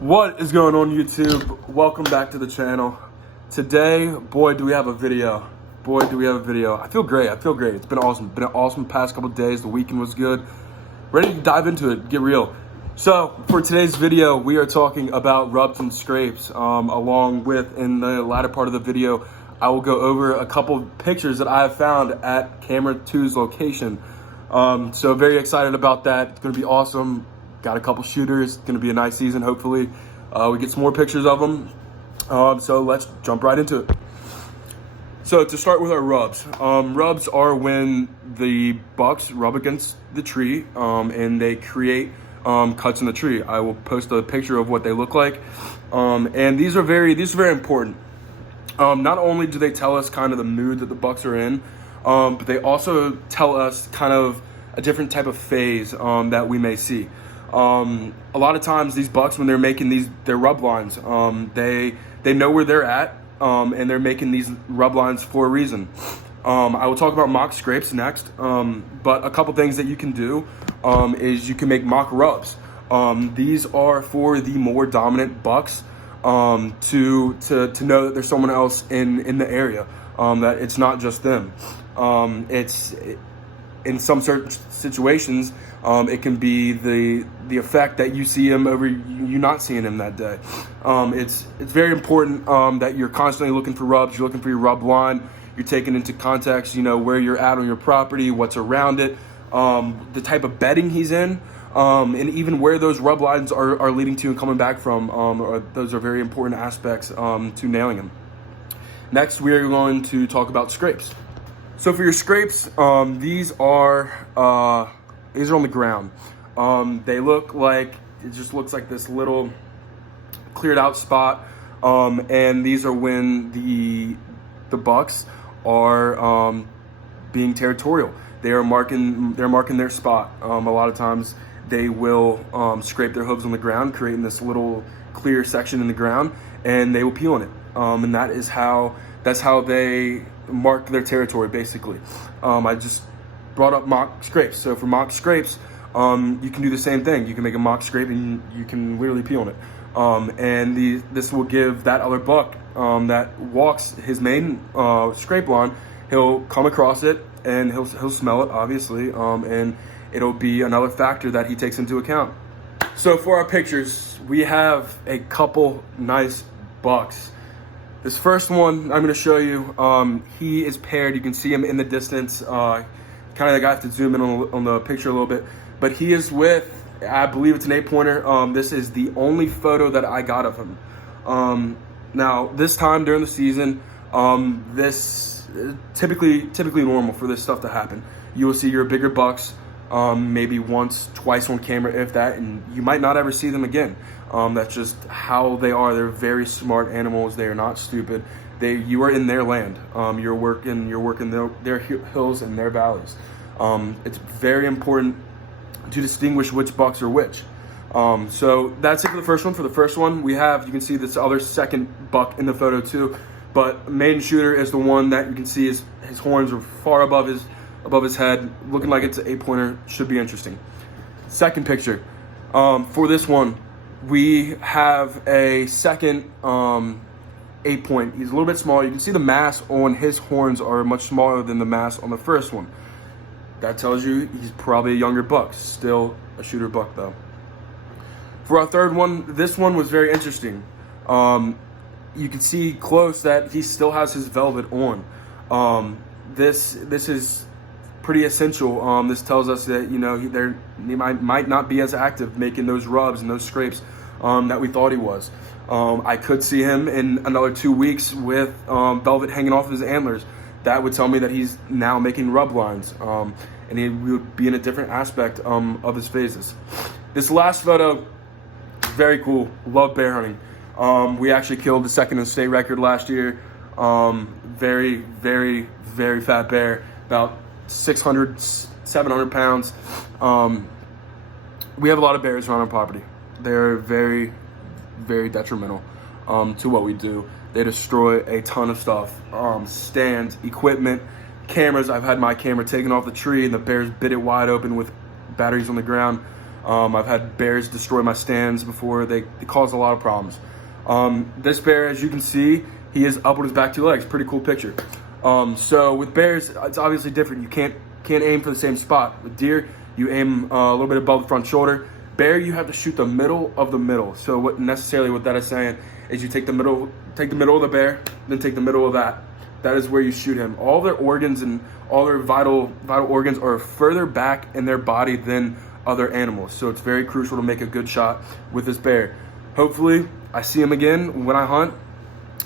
What is going on, YouTube? Welcome back to the channel. Today, boy, do we have a video. I feel great. It's been awesome. Been an awesome past couple days. The weekend was good. Ready to dive into it, get real. So for today's video, we are talking about rubs and scrapes. Along with, in the latter part of the video, I will go over a couple pictures that I have found at Camera 2's location. So very excited about that. It's gonna be awesome. Got a couple shooters. It's gonna be a nice season, hopefully. We get some more pictures of them. So let's jump right into it. So to start with our rubs. Rubs are when the bucks rub against the tree and they create cuts in the tree. I will post a picture of what they look like. And these are very important. Not only do they tell us kind of the mood that the bucks are in, but they also tell us kind of a different type of phase that we may see. A lot of times these bucks, when they're making their rub lines, they know where they're at, and they're making these rub lines for a reason. I will talk about mock scrapes next, but a couple things that you can do is you can make mock rubs. These are for the more dominant bucks to know that there's someone else in the area, that it's not just them. In some certain situations, it can be the effect that you see him over you not seeing him that day. It's very important that you're constantly looking for rubs. You're looking for your rub line. You're taking into context, where you're at on your property, what's around it, the type of bedding he's in, and even where those rub lines are leading to and coming back from. Those are very important aspects to nailing him. Next, we are going to talk about scrapes. So for your scrapes, these are on the ground. They look like, it just looks like this little cleared out spot. And these are when the bucks are being territorial. They're marking their spot. A lot of times they will scrape their hooves on the ground, creating this little clear section in the ground, and they will pee on it. And that's how they mark their territory, basically. I just brought up mock scrapes. So for mock scrapes, you can do the same thing. You can make a mock scrape and you can literally pee on it. And this will give that other buck that walks his main scrape line, he'll come across it and he'll smell it, obviously, and it'll be another factor that he takes into account. So for our pictures, we have a couple nice bucks. This first one I'm going to show you, he is paired. You can see him in the distance. Kind of, I have to zoom in on the picture a little bit. But he is with, I believe it's an 8-pointer. This is the only photo that I got of him. Now, this time during the season, this typically normal for this stuff to happen. You will see your bigger bucks maybe once, twice on camera, if that, and you might not ever see them again. That's just how they are. They're very smart animals. They are not stupid. You are in their land. You're working their hills and their valleys. It's very important to distinguish which bucks are which. So that's it for the first one. For the first one, you can see this other second buck in the photo too. But main shooter is the one that you can see his horns are far above his head, looking like it's an 8-pointer. Should be interesting. Second picture. For this one, we have a second 8-point. He's a little bit smaller. You can see the mass on his horns are much smaller than the mass on the first one. That tells you he's probably a younger buck. Still a shooter buck though. For our third one, this one was very interesting. You can see close that he still has his velvet on. This is pretty essential. This tells us that he might not be as active making those rubs and those scrapes that we thought he was. I could see him in another 2 weeks with velvet hanging off his antlers. That would tell me that he's now making rub lines, and he would be in a different aspect of his phases. This last photo, very cool. Love bear hunting. We actually killed the second in state record last year. Very, very, very fat bear, about 600, 700 pounds. We have a lot of bears around our property. They're very, very detrimental to what we do. They destroy a ton of stuff, stands, equipment, cameras. I've had my camera taken off the tree and the bears bit it wide open with batteries on the ground. I've had bears destroy my stands before. They cause a lot of problems. This bear, as you can see, he is up with his back two legs. Pretty cool picture. So with bears, it's obviously different. You can't aim for the same spot. With deer, you aim a little bit above the front shoulder. Bear, you have to shoot the middle of the middle. So what that is saying is you take the middle of the bear, then take the middle of that. That is where you shoot him. All their organs and all their vital organs are further back in their body than other animals. So it's very crucial to make a good shot with this bear. Hopefully, I see him again when I hunt,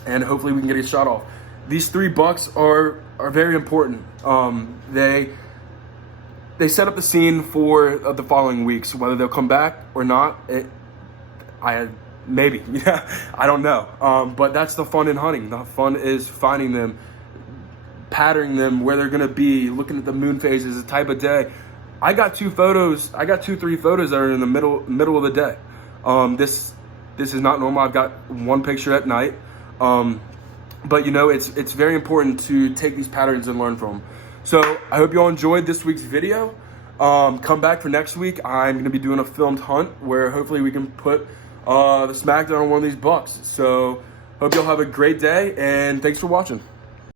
and hopefully we can get a shot off. These 3 bucks are very important. They set up the scene for the following weeks. Whether they'll come back or not, maybe. Yeah, I don't know. But that's the fun in hunting. The fun is finding them, patterning them where they're gonna be, looking at the moon phases, the type of day. I got 3 photos that are in the middle of the day. This is not normal. I've got 1 picture at night. But it's very important to take these patterns and learn from them. So I hope you all enjoyed this week's video. Come back for next week. I'm going to be doing a filmed hunt where hopefully we can put the smackdown on one of these bucks. So hope you all have a great day, and thanks for watching.